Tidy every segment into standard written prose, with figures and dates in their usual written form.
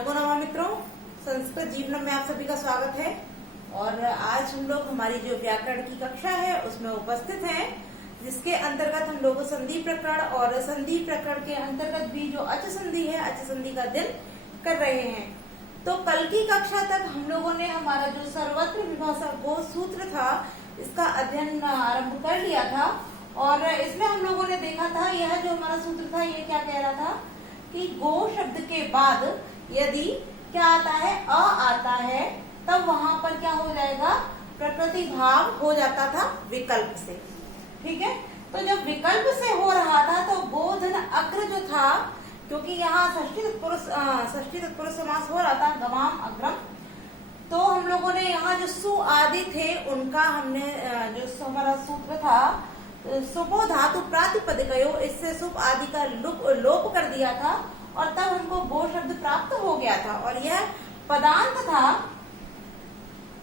नमो नमः मित्रों, संस्कृत जीवनम में आप सभी का स्वागत है। और आज हम लोग हमारी जो व्याकरण की कक्षा है उसमें उपस्थित हैं, जिसके अंतर्गत हम लोग संधि प्रकरण और संधि प्रकरण के अंतर्गत भी जो अच संधि है, अच संधि का अध्ययन कर रहे हैं। तो कल की कक्षा तक हम लोगों ने हमारा जो सर्वत्र विभाषा गो सूत्र था, इसका अध्ययन आरंभ कर लिया था। और इसमें हम लोगों ने देखा था, यह जो हमारा सूत्र था ये क्या कह रहा था कि गो शब्द के बाद यदि क्या आता है, अ आता है, तब वहां पर क्या हो जाएगा, प्रकृति भाव हो जाता था विकल्प से। ठीक है, तो जब विकल्प से हो रहा था तो गोधन अग्र जो था, क्योंकि यहाँ षष्ठी तत्पुरुष समास हो रहा था, गवाम अग्रम, तो हम लोगों ने यहाँ जो सु आदि थे उनका हमने जो हमारा सूत्र था सुपो धातु प्रातिपदिकयो, इससे सुप आदि का लोप कर दिया था और तब हमको गो शब्द प्राप्त हो गया था। और यह पदांत था।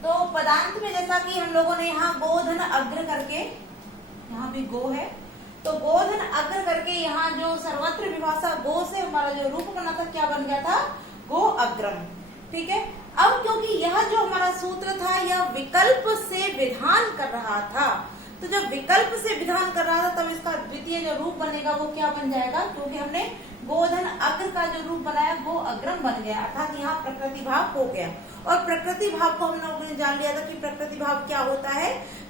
तो पदांत में जैसा कि हम लोगों ने यहाँ गोधन अग्र करके, यहाँ भी गो है, तो गोधन अग्र करके यहाँ जो सर्वत्र विभाषा गो से हमारा जो रूप बना था, क्या बन गया था, गो अग्रम। ठीक है, अब क्योंकि यह जो हमारा सूत्र था यह विकल्प से विधान कर रहा था, तो जब विकल्प से विधान कर रहा था तब इसका द्वितीय जो रूप बनेगा वो क्या बन जाएगा, क्योंकि हमने गोधन अग्र का जो रूप बनाया वो अग्रम बन गया, अर्थात यहाँ प्रकृति भाव हो गया। और प्रकृति भाव को हम लोगों ने जान लिया था कि प्रकृति भाव क्या होता है,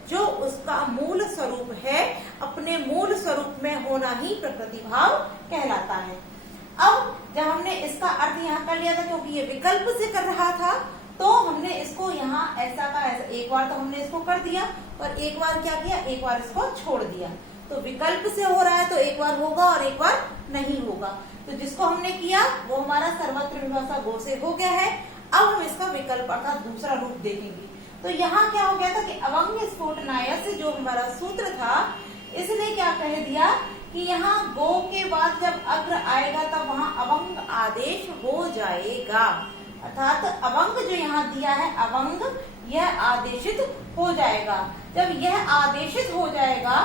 जो उसका मूल स्वरूप है, अपने मूल स्वरूप में होना ही प्रकृति भाव कहलाता है। अब जब हमने इसका अर्थ यहाँ कर लिया था, क्योंकि ये विकल्प से कर रहा था, तो हमने इसको यहाँ ऐसा का ऐसा, एक बार तो हमने इसको कर दिया और एक बार क्या किया, एक बार इसको छोड़ दिया। तो विकल्प से हो रहा है तो एक बार होगा और एक बार नहीं होगा। तो जिसको हमने किया वो हमारा सर्वत्र विभाषा गो से हो गया है। अब हम इसका विकल्प अर्थात दूसरा रूप देखेंगे। तो यहाँ क्या हो गया था कि अवंग स्फोट नायस जो हमारा सूत्र था, इसने क्या कह दिया कि यहाँ गो के बाद जब अग्र आएगा तब वहाँ अवंग आदेश हो जाएगा, अर्थात अवंग जो यहाँ दिया है अवंग, यह आदेशित हो जाएगा। जब यह आदेशित हो जाएगा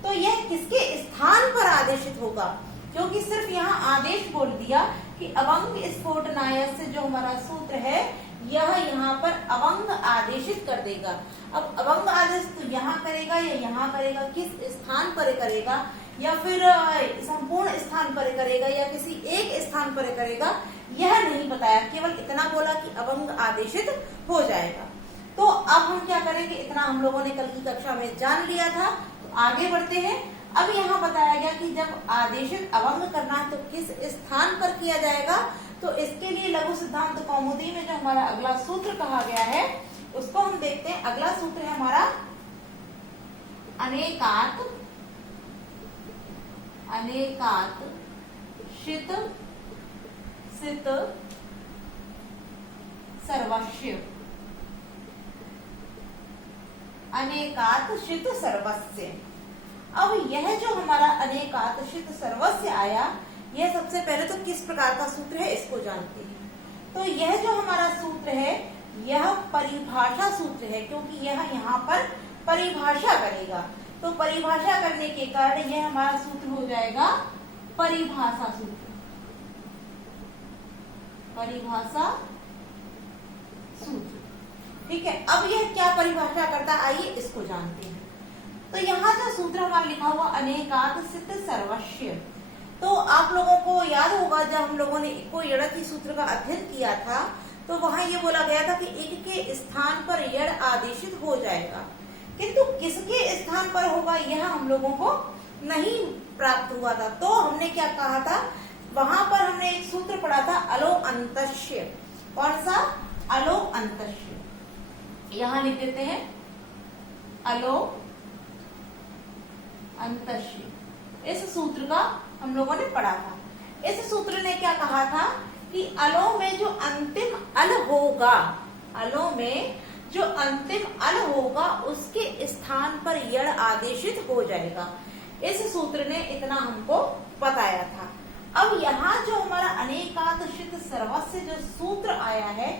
तो यह किसके स्थान पर आदेशित होगा, क्योंकि सिर्फ यहाँ आदेश बोल दिया कि अवंग स्फोट नायस जो हमारा सूत्र है यह यहाँ पर अवंग आदेशित कर देगा। अब अवंग आदेश तो यहाँ करेगा या यहाँ करेगा, किस स्थान पर करेगा, या फिर संपूर्ण स्थान पर करेगा या किसी एक स्थान पर करेगा, यह नहीं बताया, केवल इतना बोला कि अवंग आदेशित हो जाएगा। तो अब हम क्या करेंगे, इतना हम लोगों ने कल की कक्षा में जान लिया था। तो आगे बढ़ते हैं। अब यहाँ बताया गया कि जब आदेशित अवंग करना है तो किस स्थान पर किया जाएगा, तो इसके लिए लघु सिद्धांत कौमुदी में जो हमारा अगला सूत्र कहा गया है उसको हम देखते हैं। अगला सूत्र है हमारा अनेकात शित सित सर्वस्य, अनेकात शित सर्वस्य। अब यह जो हमारा अनेकात शित सर्वस्य आया, यह सबसे पहले तो किस प्रकार का सूत्र है इसको जानते हैं। तो यह जो हमारा सूत्र है यह परिभाषा सूत्र है, क्योंकि यह यहाँ पर परिभाषा करेगा। तो परिभाषा करने के कारण यह हमारा सूत्र हो जाएगा परिभाषा सूत्र, परिभाषा सूत्र। ठीक है, अब यह क्या परिभाषा करता है, आइए इसको जानते हैं। तो यहाँ जो सूत्र हमारा लिखा हुआ अनेकात सित सर्वस्य, तो आप लोगों को याद होगा जब हम लोगों ने इको यड़ति सूत्र का अध्ययन किया था तो वहां ये बोला गया था कि इक के स्थान पर यड़ आदेशित हो जाएगा, किंतु किसके स्थान पर होगा यह हम लोगों को नहीं प्राप्त हुआ था। तो हमने क्या कहा था, वहां पर हमने एक सूत्र पढ़ा था अलो अंतस्य। कौन सा, अलो अंतस्य। यहाँ लिख देते हैं अलो अंतस्य। इस सूत्र का हम लोगों ने पढ़ा था। इस सूत्र ने क्या कहा था कि अलो में जो अंतिम अल होगा, अलो में जो अंतिम अल होगा उसके स्थान पर यड़ आदेशित हो जाएगा। इस सूत्र ने इतना हमको बताया था। अब यहाँ जो हमारा अनेकात शित सर्वस्य जो सूत्र आया है,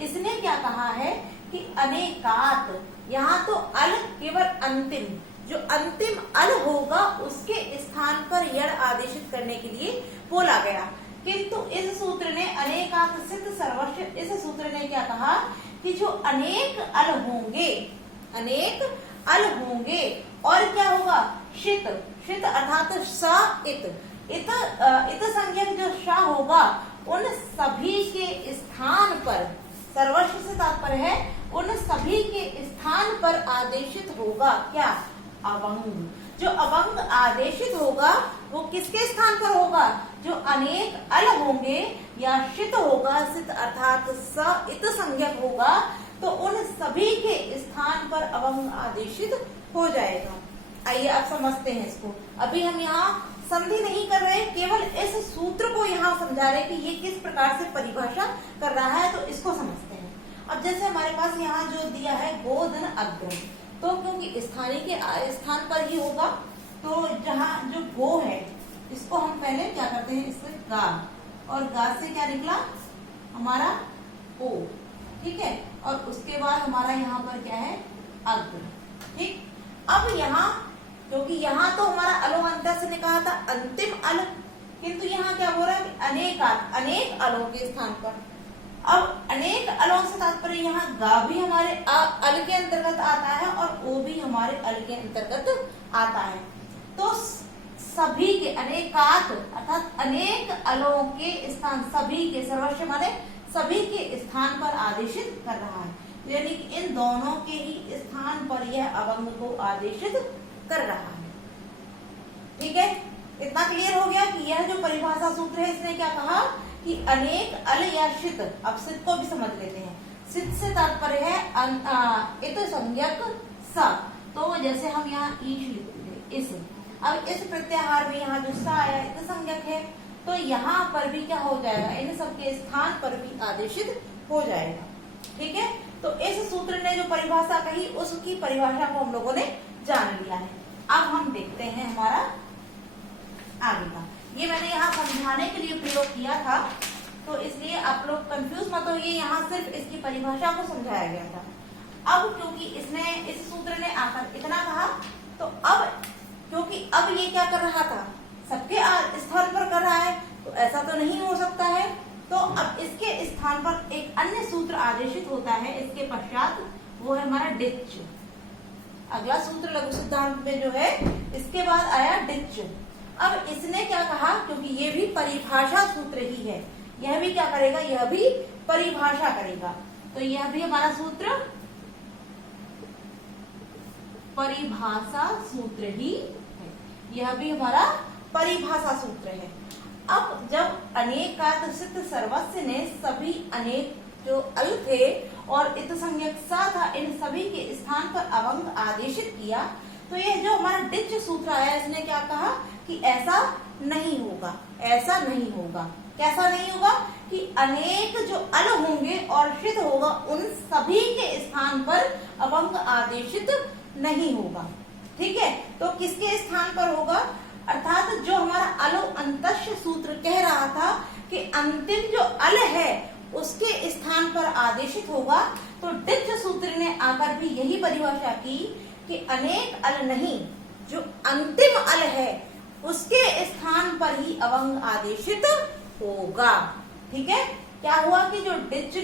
इसने क्या कहा है कि अनेकात, यहाँ तो अल केवल अंतिम, जो अंतिम अल होगा उसके स्थान पर यड़ आदेशित करने के लिए बोला गया। किंतु इस सूत्र ने अनेकात सित सर्वस्व, इस सूत्र ने क्या कहा कि जो अनेक अल होंगे, अनेक अल होंगे और क्या होगा, शित, शित अर्थात स इत, इत संज्ञक जो श होगा उन सभी के स्थान पर, सर्वस्व से तात्पर्य है उन सभी के स्थान पर आदेशित होगा क्या, अवंग। जो अवंग आदेशित होगा वो किसके स्थान पर होगा, जो अनेक अल होंगे या शित होगा, शित अर्थात स इत संज्ञक होगा, तो उन सभी के स्थान पर अवंग आदेशित हो जाएगा। आइए आप समझते हैं इसको। अभी हम यहाँ संधि नहीं कर रहे, केवल इस सूत्र को यहाँ समझा रहे कि ये किस प्रकार से परिभाषा कर रहा है, तो इसको समझते हैं। अब जैसे हमारे पास यहाँ जो दिया है गोधन अग्र, तो क्योंकि स्थानीय के स्थान पर ही होगा, तो जहाँ जो गो है इसको हम पहले क्या करते हैं, इससे गा, और गा से क्या निकला हमारा ओ, ठीक है, और उसके बाद हमारा यहाँ पर क्या है अग्र, ठीक। अब यहाँ क्योंकि यहाँ तो हमारा अलो अंत से निकला था अंतिम अल, किंतु यहाँ क्या बोल रहा है, अनेक अलों के स्थान पर। अब अनेक अलों से तात्पर्य यहाँ गा भी हमारे अल के अंतर्गत आता है और ओ भी हमारे अल के अंतर्गत आता है। तो सभी के अनेकात अर्थात अनेक अलों के स्थान, सभी के, सर्वस्व माने सभी के स्थान पर आदेशित कर रहा है, यानी कि इन दोनों के ही स्थान पर यह अवंग को आदेशित कर रहा है। ठीक है, इतना क्लियर हो गया कि यह जो परिभाषा सूत्र है इसने क्या कहा कि अनेक अल या शित। अब शित को भी समझ लेते हैं। शित से तात्पर्य है इत संज्ञक स, तो जैसे हम यहाँ ईश लिखते इस, अब इस प्रत्याहार में यहाँ जो स आया इत संज्ञक है, तो यहाँ पर भी क्या हो जाएगा, इन सबके स्थान पर भी आदेशित हो जाएगा। ठीक है, तो इस सूत्र ने जो परिभाषा कही उसकी परिभाषा को हम लोगों ने जान लिया है। अब हम देखते हैं हमारा आगे का। ये मैंने यहाँ समझाने के लिए प्रयोग किया था, तो इसलिए आप लोग कंफ्यूज मत होइए, यहाँ सिर्फ इसकी परिभाषा को समझाया गया था। अब क्योंकि इसने, इस सूत्र ने आकर इतना कहा, तो अब क्योंकि अब ये क्या कर रहा था, सबके स्थान पर कर रहा है, तो ऐसा तो नहीं हो सकता है, तो अब इसके स्थान पर एक अन्य सूत्र आदेशित होता है इसके पश्चात, वो है हमारा डिच। अगला सूत्र लघु सिद्धांत में जो है इसके बाद आया डिच। अब इसने क्या कहा, क्योंकि ये भी परिभाषा सूत्र ही है, यह भी क्या करेगा, यह भी परिभाषा करेगा, तो यह भी हमारा सूत्र परिभाषा सूत्र ही है, यह भी हमारा परिभाषा सूत्र है। अब जब अनेकात सिद्ध सर्वस्व ने सभी अनेक जो अल थे और इत संज्ञक सा था, इन सभी के स्थान पर अवंग आदेशित किया, तो यह जो हमारा डिच सूत्र आया इसने क्या कहा कि ऐसा नहीं होगा, ऐसा नहीं होगा। कैसा नहीं होगा कि अनेक जो अल होंगे और शित होगा उन सभी के स्थान पर अवंग आदेशित नहीं होगा। ठीक है, तो किसके स्थान पर होगा, अर्थात जो हमारा अलो अंतस्य सूत्र कह रहा था कि अंतिम जो अल है उसके स्थान पर आदेशित होगा, तो डिच सूत्र ने आकर भी यही परिभाषा की कि अनेक अल नहीं, जो अंतिम अल है उसके स्थान पर ही अवंग आदेशित होगा। ठीक है, क्या हुआ कि जो डिच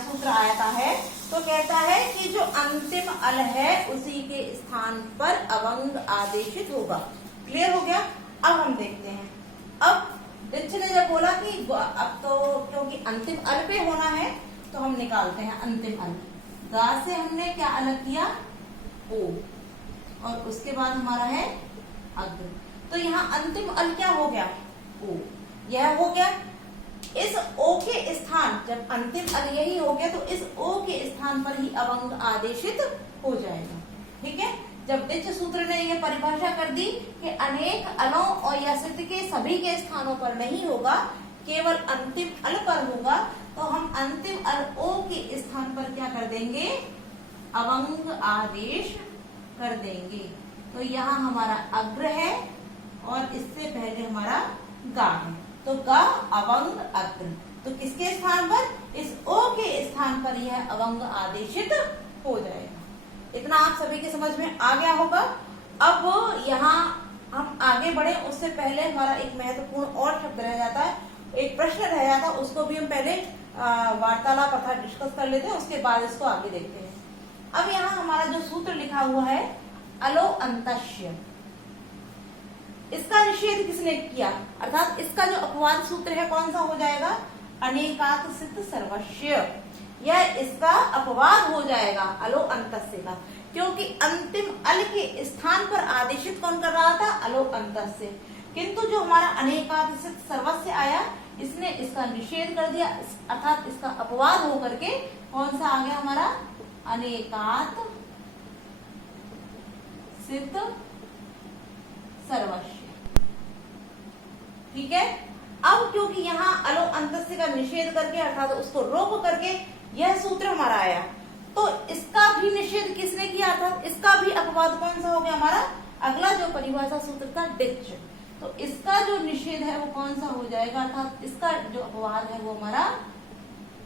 सूत्र आया है तो कहता है कि जो अंतिम अल है उसी के स्थान पर अवंग आदेशित होगा। क्लियर हो गया। अब हम देखते हैं, अब डिच ने जब बोला कि अब तो क्योंकि अंतिम अल पे होना है तो हम निकालते हैं अंतिम अल। गा से हमने क्या अलग किया, ओ, और उसके बाद हमारा है अग्र, तो यहाँ अंतिम अल क्या हो गया, ओ, यह हो गया। इस ओ के स्थान, जब अंतिम अल यही हो गया तो इस ओ के स्थान पर ही अवंग आदेशित हो जाएगा। ठीक है, जब डिच सूत्र ने यह परिभाषा कर दी कि अनेक अलों और या सिद्ध के सभी के स्थानों पर नहीं होगा, केवल अंतिम अल पर होगा, तो हम अंतिम अल ओ के स्थान पर क्या कर देंगे, अवंग आदेश कर देंगे। तो यहाँ हमारा अग्र है और इससे पहले हमारा गा है, तो गा अवंग अग्र, तो किसके स्थान पर, इस ओ के स्थान पर यह अवंग आदेशित हो जाएगा। इतना आप सभी के समझ में आ गया होगा। अब यहाँ हम आगे बढ़े उससे पहले हमारा एक महत्वपूर्ण और शब्द रह जाता है, एक प्रश्न रह गया था, उसको भी हम पहले वार्तालाप अर्थात डिस्कस कर लेते हैं, उसके बाद इसको आगे देखते हैं। अब यहाँ हमारा जो सूत्र लिखा हुआ है अलो अंतस्य, इसका निषेध किसने किया, अर्थात इसका जो अपवाद सूत्र है कौन सा हो जाएगा, अनेकात सिद्ध सर्वस्य, यह इसका अपवाद हो जाएगा अलो अंतस्य का, क्योंकि अंतिम अल के स्थान पर आदेशित कौन कर रहा था, अलो अंतस्य, किंतु जो हमारा अनेकात सिद्ध सर्वस्य आया इसने इसका निषेध कर दिया, अर्थात इसका अपवाद होकर के कौन सा आ गया हमारा, अनेकात सिद्ध सर्वस्य। ठीक है, अब क्योंकि यहाँ अलो अंतस्य का निषेध करके अर्थात उसको रोक करके यह सूत्र हमारा आया, तो इसका भी निषेध किसने किया, अर्थात इसका भी अपवाद कौन सा हो गया हमारा, अगला जो परिभाषा सूत्र था डिच, तो इसका जो निषेध है वो कौन सा हो जाएगा, अर्थात इसका जो अपवाद है वो हमारा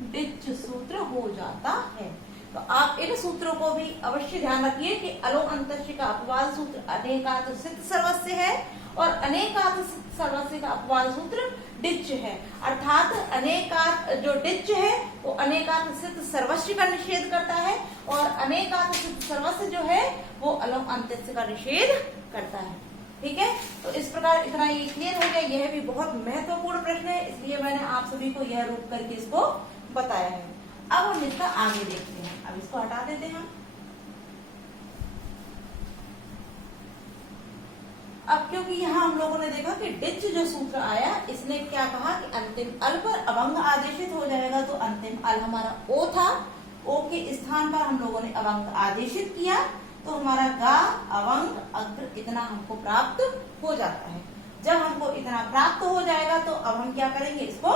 डिच सूत्र हो जाता है। तो आप इन सूत्रों को भी अवश्य ध्यान रखिए कि अलो अंतस्य का अपवाद सूत्र अनेकात सिद्ध सर्वस्य है और अनेकात सिद्ध सर्वस्य का अपवाद सूत्र डिच है, अर्थात अनेकात जो डिच है वो अनेकात सिद्ध सर्वस्य का निषेध करता है और अनेकात सिद्ध सर्वस्य जो है वो अलो अंतस्य का निषेध करता है। ठीक है, तो इस प्रकार इतना ये क्लियर हो गया। यह भी बहुत महत्वपूर्ण प्रश्न है, इसलिए मैंने आप सभी को यह रूप करके इसको बताया है। अब हम इसका आगे देखते हैं, अब इसको हटा देते हैं हम। अब क्योंकि यहाँ हम लोगों ने देखा कि डिच जो सूत्र आया इसने क्या कहा कि अंतिम अल पर अवंग आदेशित हो जाएगा, तो अंतिम अल हमारा ओ था, ओ के स्थान पर हम लोगों ने अवंग आदेशित किया, तो हमारा गा अवंग अग्र इतना हमको प्राप्त हो जाता है। जब हमको इतना प्राप्त हो जाएगा तो अब हम क्या करेंगे, इसको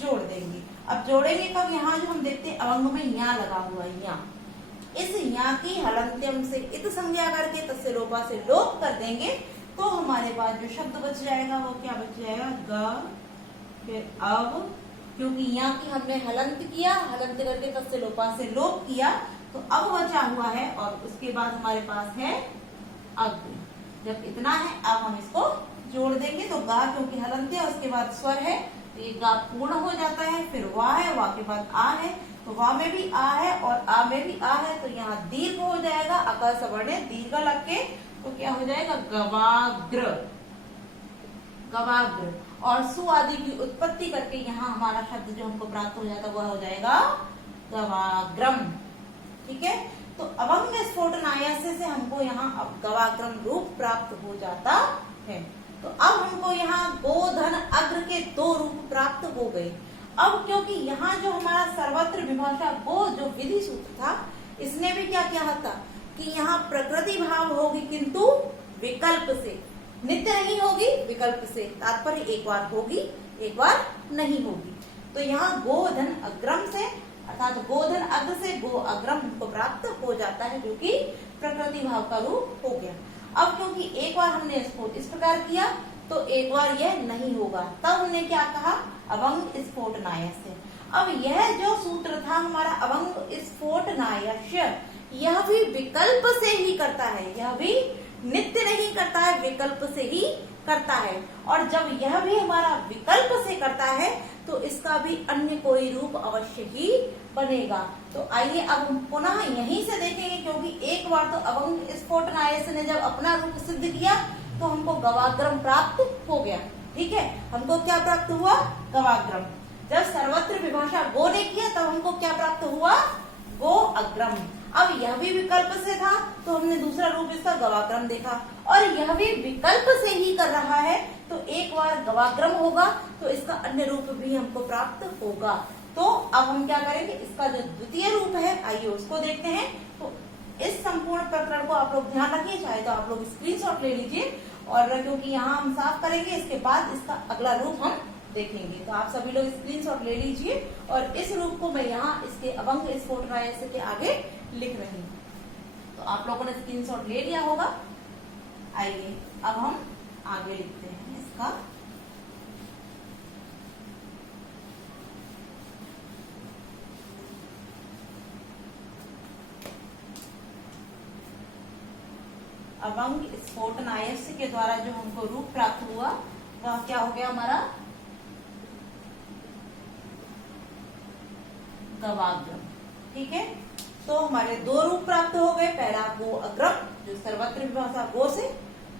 जोड़ देंगे। अब जोड़ेंगे कब, यहाँ जो हम देखते हैं अवंग में या लगा हुआ है, या इस या की हलंत्यम से इत संज्ञा करके तस्य लोपा से लोप कर देंगे, तो हमारे पास जो शब्द बच जाएगा वो क्या बच जाएगा, ग, फिर अब, क्योंकि यहाँ की हमने हलंत किया, हलंत करके तस्य लोपा से लोप किया, तो अब बचा हुआ है और उसके बाद हमारे पास है अग। जब इतना है अब हम इसको जोड़ देंगे, तो गा क्योंकि हलंत है उसके बाद स्वर है, तो ये गा पूर्ण हो जाता है, फिर वाह है, वाह के बाद आ है, तो वाह में भी आ है और आ में भी आ है, तो यहाँ दीर्घ हो जाएगा, अकार सवर्ण दीर्घ लग के, तो क्या हो जाएगा, गवाग्र, गवाग्र, और सु आदि की उत्पत्ति करके यहाँ हमारा शब्द जो हमको प्राप्त हो जाता है वह हो जाएगा गवाग्रम। ठीक है, तो अवंग स्फोटनायास्य से हमको यहाँ अब गवाग्रम रूप प्राप्त हो जाता है। तो अब हमको यहाँ गोधन अग्र के दो रूप प्राप्त हो गए। अब क्योंकि यहाँ जो हमारा सर्वत्र विभाषा गो जो विधि सूत्र था, इसने भी क्या किया था कि यहाँ प्रकृति भाव होगी किंतु विकल्प से, नित्य नहीं होगी, विकल्प से, तात्पर्य एक बार होगी एक बार नहीं होगी। तो यहाँ गोधन अग्रम से अर्थात गोधन अग्र से गो अग्रम हमको प्राप्त हो जाता है, जो कि प्रकृति भाव का रूप हो गया। अब क्योंकि एक बार हमने इसको इस प्रकार किया तो एक बार यह नहीं होगा, तब हमने क्या कहा, अवंग स्फोटनायस्य। अब यह जो सूत्र था हमारा अवंग स्फोटनायस्य, यह भी विकल्प से ही करता है, यह भी नित्य नहीं करता है, विकल्प से ही करता है। और जब यह भी हमारा विकल्प से करता है तो इसका भी अन्य कोई रूप अवश्य ही बनेगा। तो आइए अब हम पुनः यहीं से देखेंगे, क्योंकि एक बार तो अवंग स्फोटनायस्य ने जब अपना रूप सिद्ध किया तो हमको गवाग्रम प्राप्त हो गया। ठीक है, हमको क्या प्राप्त हुआ, गवाग्रम। जब सर्वत्र विभाषा गो ने किया तब हमको क्या प्राप्त हुआ, गो अग्रम। अब यह भी विकल्प से था तो हमने दूसरा रूप इसका गवाग्रम देखा, और यह भी विकल्प से ही कर रहा है, तो एक बार गवाग्रम होगा तो इसका अन्य रूप भी हमको प्राप्त होगा। तो अब हम क्या करेंगे, इसका जो द्वितीय रूप है आइए उसको देखते हैं। तो इस संपूर्ण प्रकरण को आप लोग ध्यान रखिए, चाहे तो आप लोग स्क्रीनशॉट ले लीजिए, और क्योंकि यहाँ हम साफ करेंगे इसके बाद इसका अगला रूप हम देखेंगे। तो आप सभी लोग स्क्रीनशॉट ले लीजिए, और इस रूप को मैं यहाँ इसके अवंग स्फोटनायस्य के आगे लिख रही हूँ। तो आप लोगों ने स्क्रीनशॉट ले लिया होगा। आइए अब हम आगे लिखते हैं इसका। अवंग स्फोटनायस्य के द्वारा जो हमको रूप प्राप्त हुआ वह क्या हो गया हमारा, गवाग्रम। ठीक है, तो हमारे दो रूप प्राप्त हो गए। पहला गो अग्रम जो सर्वत्र विभाषा गो से,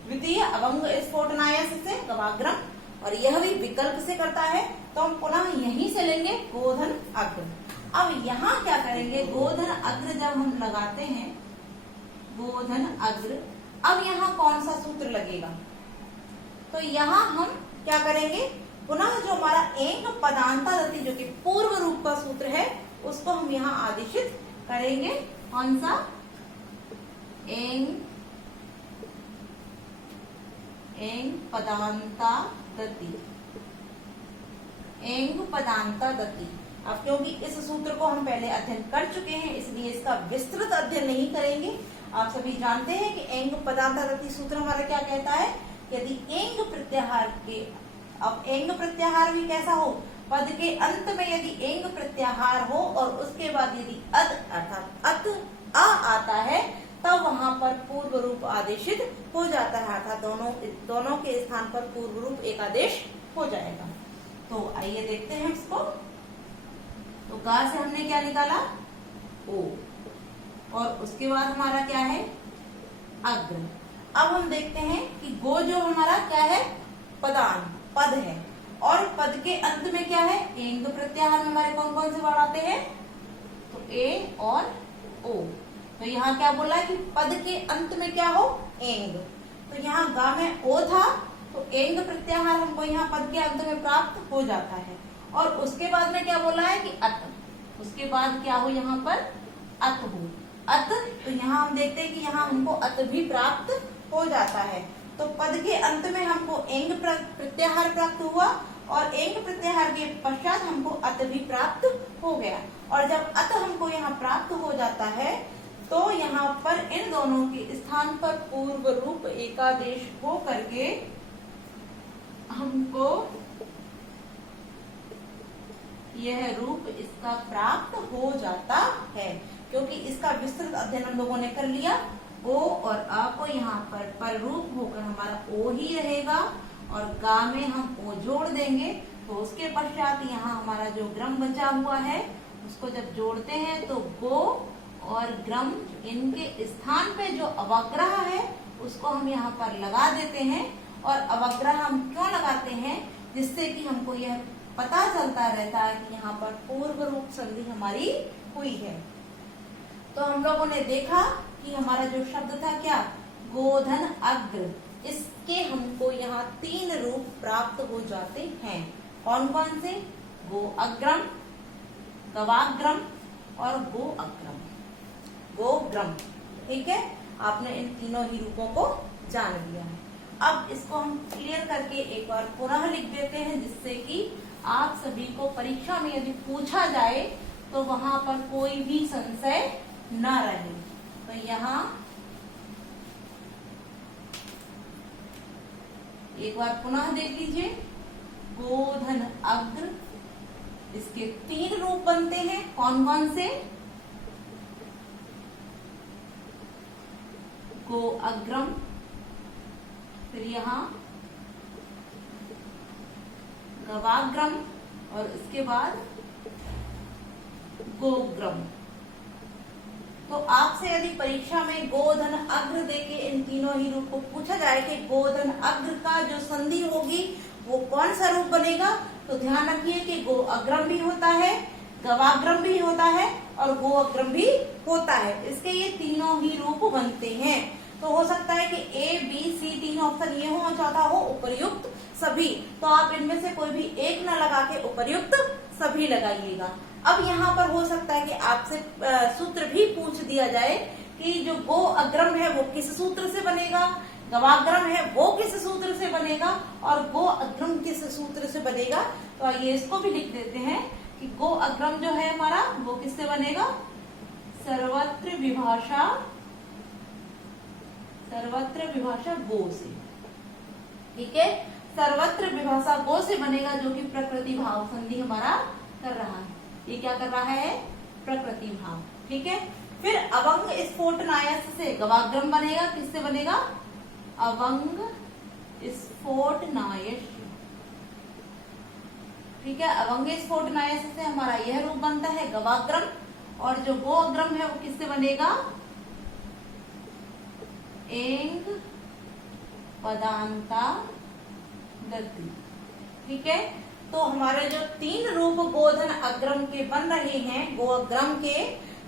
द्वितीय अवंग स्फोटनायस से गवाग्रम, और यह भी विकल्प से करता है। तो हम पुनः यहीं से लेंगे गोधन अग्र। अब यहाँ क्या करेंगे, गोधन अग्र जब हम लगाते हैं गोधन अग्र, अब यहाँ कौन सा सूत्र लगेगा, तो यहाँ हम क्या करेंगे, पुनः जो हमारा एंग पदांतादति जो कि पूर्व रूप का सूत्र है उसको हम यहाँ आदेशित करेंगे। कौन सा, एंग पदांतादति, एंग पदांतादति। अब क्योंकि इस सूत्र को हम पहले अध्ययन कर चुके हैं इसलिए इसका विस्तृत अध्ययन नहीं करेंगे। आप सभी जानते हैं कि एंग पदांतादति सूत्र हमारा क्या कहता है, यदि एंग प्रत्याहार के, अब एंग प्रत्याहार भी कैसा हो, पद के अंत में यदि एंग प्रत्याहार हो और उसके बाद यदि अद अर्थात अत आ आता है तब वहां पर पूर्व रूप आदेशित हो जाता है, अर्थात दोनों के स्थान पर पूर्व रूप एक आदेश हो जाएगा। तो आइए देखते हैं इसको। तो गा से हमने क्या निकाला, ओ, और उसके बाद हमारा क्या है, अग्र। अब हम देखते हैं कि गो जो हमारा क्या है, पदान पद है, और पद के अंत में क्या है, एंग प्रत्याहार में हमारे कौन कौन से वर्ड आते हैं, तो ए और ओ। तो यहाँ क्या बोला है कि पद के अंत में क्या हो, एंग। तो यहाँ गा में ओ था तो एंग प्रत्याहार हमको यहाँ पद के अंत में प्राप्त हो जाता है। और उसके बाद में क्या बोला है कि अत, उसके बाद क्या हो, यहाँ पर अत हो, अत। तो यहाँ हम देखते हैं कि यहाँ हमको अत भी प्राप्त हो जाता है। तो पद के अंत में हमको एंग प्रत्याहार प्राप्त हुआ और एंग प्रत्याहार के पश्चात हमको अत भी प्राप्त हो गया। और जब अत हमको यहाँ प्राप्त हो जाता है तो यहाँ पर इन दोनों के स्थान पर पूर्व रूप एकादेश हो करके हमको यह रूप इसका प्राप्त हो जाता है। क्योंकि इसका विस्तृत अध्ययन हम लोगों ने कर लिया। ओ और अ को यहाँ पर रूप होकर हमारा ओ ही रहेगा और गा में हम ओ जोड़ देंगे। तो उसके पश्चात यहाँ हमारा जो ग्रम बचा हुआ है उसको जब जोड़ते हैं तो गो और ग्रम, इनके स्थान पे जो अवग्रह है उसको हम यहाँ पर लगा देते हैं। और अवग्रह हम क्यों लगाते हैं, जिससे कि हमको यह पता चलता रहता है कि यहाँ पर पूर्व रूप संधि हमारी हुई है। तो हम लोगों ने देखा कि हमारा जो शब्द था क्या, गोधन अग्र, इसके हमको यहाँ तीन रूप प्राप्त हो जाते हैं। कौन कौन से, गो अग्रम, गवाग्रम और गो अग्रम, गोग्रम। ठीक है, आपने इन तीनों ही रूपों को जान लिया है। अब इसको हम क्लियर करके एक बार पुनः लिख देते हैं, जिससे कि आप सभी को परीक्षा में यदि पूछा जाए तो वहां पर कोई भी संशय न रहे। तो यहाँ एक बार पुनः देख लीजिए, गोधन अग्र, इसके तीन रूप बनते हैं। कौन कौन से, गो अग्रम, फिर यहाँ गवाग्रम और इसके बाद गोग्रम। तो आपसे यदि परीक्षा में गोधन अग्र देके इन तीनों ही रूप को पूछा जाए कि गोधन अग्र का जो संधि होगी वो कौन सा रूप बनेगा, तो ध्यान रखिए कि गो अग्रम भी होता है, गवाग्रम भी होता है और गो अग्रम भी होता है। इसके ये तीनों ही रूप बनते हैं। तो हो सकता है कि ए बी सी तीन ऑप्शन ये हो और चौथा हो उपर्युक्त सभी। तो आप इनमें से कोई भी एक न लगा के उपर्युक्त सभी लगाइएगा। अब यहाँ पर हो सकता है कि आपसे सूत्र भी पूछ दिया जाए कि जो गो अग्रम है वो किस सूत्र से बनेगा, गवाग्रम है वो किस सूत्र से बनेगा और गो अग्रम किस सूत्र से बनेगा। तो आइए इसको भी लिख देते हैं कि गो अग्रम जो है हमारा वो किससे बनेगा, सर्वत्र विभाषा गो से। ठीक है, सर्वत्र विभाषा गो से बनेगा, जो कि प्रकृति भाव संधि हमारा कर रहा है। ये क्या कर रहा है, प्रकृति भाव। ठीक है, फिर अवंग स्फोटनायस से गवाग्रम बनेगा, किससे बनेगा, अवंग स्फोटनायस, ठीक है। अवंग स्फोटनायस से हमारा यह रूप बनता है गवाग्रम, और जो गो अग्रम है वो किससे बनेगा? एंग पदांता दत्ती। ठीक है। तो हमारे जो 3 रूप गोधन अग्रम के बन रहे हैं, गो अग्रम के,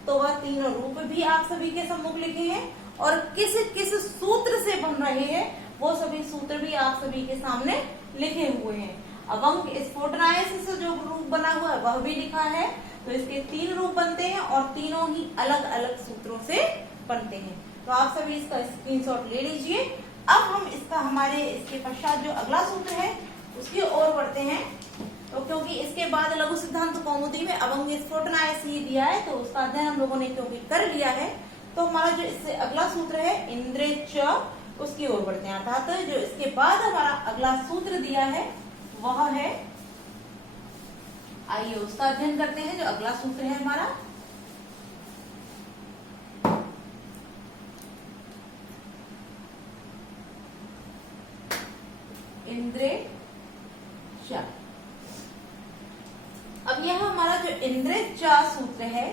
तो वह तीनों रूप भी आप सभी के सम्मुख लिखे हैं, और किस किस सूत्र से बन रहे हैं वो सभी सूत्र भी आप सभी के सामने लिखे हुए हैं। अवंग स्फोटनायस से जो रूप बना हुआ है वह भी लिखा है। तो इसके 3 रूप बनते हैं और तीनों ही अलग अलग सूत्रों से बनते हैं। तो आप सभी इसका स्क्रीनशॉट ले लीजिए। अब हम इसके पश्चात जो अगला सूत्र है उसकी ओर बढ़ते हैं। तो क्योंकि इसके बाद लघु सिद्धांत कौमुदी में अवंग स्फोटनायस ही दिया है, तो उसका अध्ययन हम लोगों ने क्योंकि कर लिया है, तो हमारा जो इससे अगला सूत्र है इंद्रे च, उसकी ओर बढ़ते हैं। अर्थात जो इसके बाद हमारा अगला सूत्र दिया है वह है, आइए उसका अध्ययन करते हैं। जो अगला सूत्र है हमारा, इंद्रे च। अब यह हमारा जो इंद्रे च सूत्र है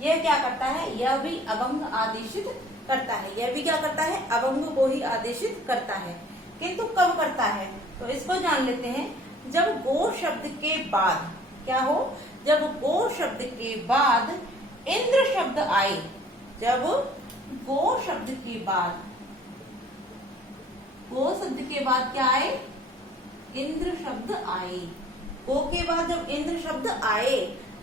यह क्या करता है? यह भी अवंग आदेशित करता है। यह भी क्या करता है? अवंग को ही आदेशित करता है। किंतु कब करता है तो इसको जान लेते हैं। जब गो शब्द के बाद क्या हो? जब गो शब्द के बाद इंद्र शब्द आए, जब गो शब्द के बाद, गो शब्द के बाद क्या आए? इंद्र शब्द आए। गो के बाद जब इंद्र शब्द आए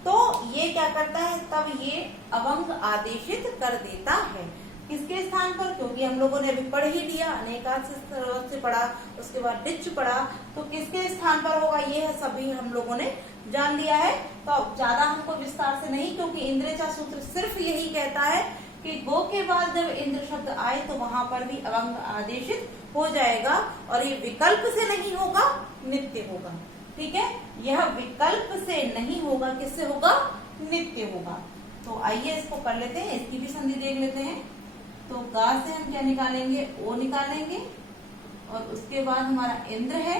तो ये क्या करता है? तब ये अवंग आदेशित कर देता है। किसके स्थान पर? क्योंकि हम लोगों ने अभी पढ़ ही लिया, अनेकांश से पढ़ा, उसके बाद डिच पढ़ा, तो किसके स्थान पर होगा ये सभी हम लोगों ने जान लिया है। तो ज्यादा हमको विस्तार से नहीं, क्योंकि इंद्रेचा सूत्र सिर्फ यही कहता है कि गो के बाद जब इंद्र शब्द आए तो वहां पर भी अवंग आदेशित हो जाएगा, और ये विकल्प से नहीं होगा, नित्य होगा। ठीक है। यह विकल्प से नहीं होगा, किससे होगा? नित्य होगा। तो आइए इसको कर लेते हैं, इसकी भी संधि देख लेते हैं। तो गा से हम क्या निकालेंगे? ओ निकालेंगे, और उसके बाद हमारा इंद्र है,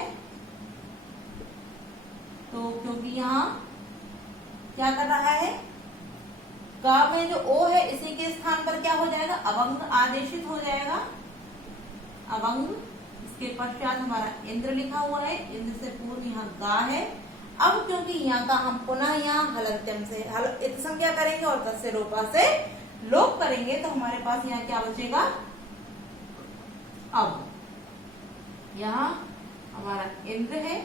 तो क्योंकि यहाँ क्या कर रहा है? गा में जो ओ है इसी के स्थान पर क्या हो जाएगा? अवंग आदेशित हो जाएगा। अवंग, इसके पश्चात हमारा इंद्र लिखा हुआ है, इंद्र से पूर्व यहाँ गा है। अब क्योंकि यहाँ का हम पुनः यहाँ हलंत्यम से इत संज्ञा करेंगे और तस्य लोपा से लोप करेंगे, तो हमारे पास यहाँ क्या बचेगा? अब यहाँ हमारा इंद्र है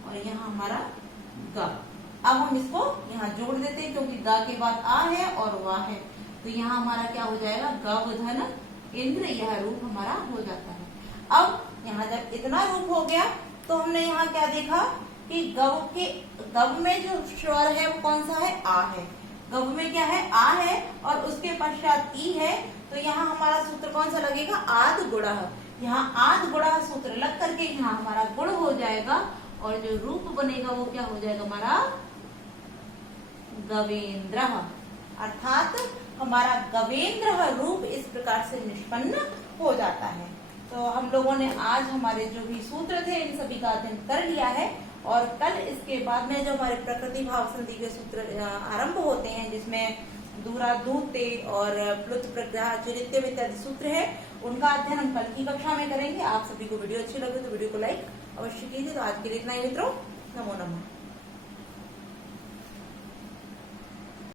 और यहाँ हमारा गा। अब हम इसको यहाँ जोड़ देते हैं, क्योंकि गा के बाद आ है और वाह है, तो यहाँ हमारा क्या हो जाएगा? गव धन इंद्र, यह रूप हमारा हो जाता है। अब यहाँ जब इतना रूप हो गया तो हमने यहाँ क्या देखा कि गव में जो स्वर है वो कौन सा है? आ है। गव में क्या है? आ है, और उसके पश्चात ई है, तो यहाँ हमारा सूत्र कौन सा लगेगा? आद गुणः। यहाँ आद गुणः सूत्र लग करके यहाँ हमारा गुण हो जाएगा, और जो रूप बनेगा वो क्या हो जाएगा? हमारा गवेंद्र। अर्थात हमारा गवेंद्र रूप इस प्रकार से निष्पन्न हो जाता है। तो हम लोगों ने आज हमारे जो भी सूत्र थे इन सभी का अध्ययन कर लिया है, और कल इसके बाद में जो हमारे प्रकृति भाव संधि के सूत्र आरंभ होते हैं, जिसमें दूरा दूते और प्लुत प्रज्ञा चरित्यम इत्यादि सूत्र है, उनका अध्ययन हम कल की कक्षा में करेंगे। आप सभी को वीडियो अच्छी लगे तो वीडियो को लाइक अवश्य कीजिए। तो आज के लिए इतना ही मित्रों, नमो नमः।